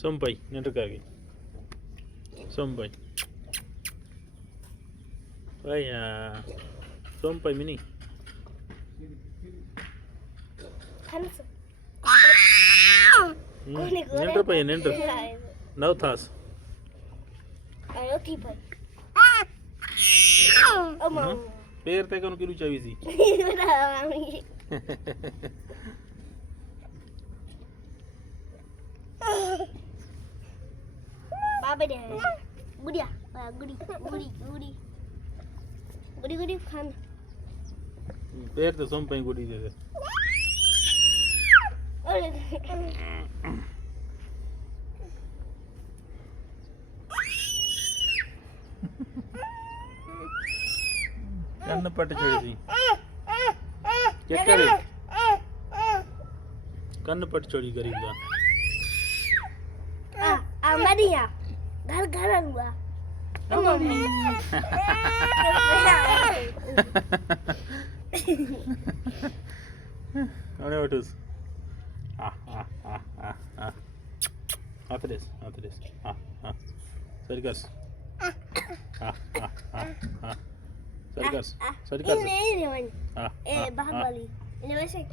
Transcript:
સોમભાઈ નેટર કાગી સોમભાઈ ભાઈ સોમભાઈ મિની નેટર ભાઈ નેટર નવ થાસ પેર તે કોનું કીધું ચાવી સી बाबा दे गुड़िया गुड़ी गुड़ी गुड़ी गुड़ी गुड़ी खान पैर तो सोम पे गुड़ी दे दे कन्न पट छोड़ी सी क्या करे कन्न पट छोड़ी गरीब का Maria, gar हुआ। Only what is? After this. Circus. Circus. Ini bahag bali. Ini masih.